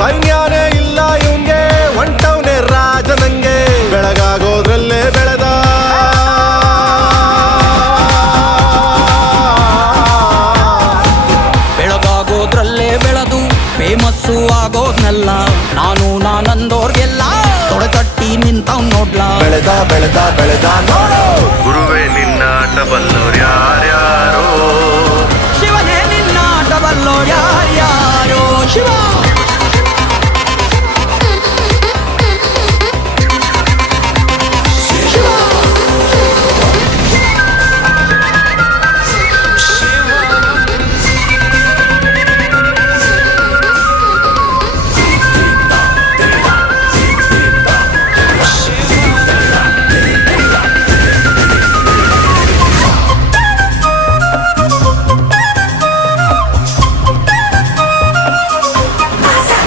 ಸೈನ್ಯನೇ ಇಲ್ಲ ಇವಂಗೆ ಹೊಂಟವನೇ ರಾಜನಂಗೆ ಬೆಳಗಾಗೋದ್ರಲ್ಲೇ ಬೆಳೆದ ಬೆಳಗಾಗೋದ್ರಲ್ಲೇ ಬೆಳೆದು ಫೇಮಸ್ಸು ಆಗೋದ್ನೆಲ್ಲ ನಾನಂದೋರ್ಗೆಲ್ಲ ತೊಡೆತಟ್ಟಿ ನಿಂತವ್ ನೋಡ್ಲಾ ಬೆಳೆದ ಬೆಳೆದ ಬೆಳೆದ ನೋಡು ಗುರುವೇ ನಿನ್ನಾಟ ಬಲ್ಲೋರ್ ಯಾರ್ಯಾರೋ ಶಿವನೇ ನಿನ್ನಾಟ ಬಲ್ಲೋರ್ ಯಾರ್ಯಾರೋ ಶಿವ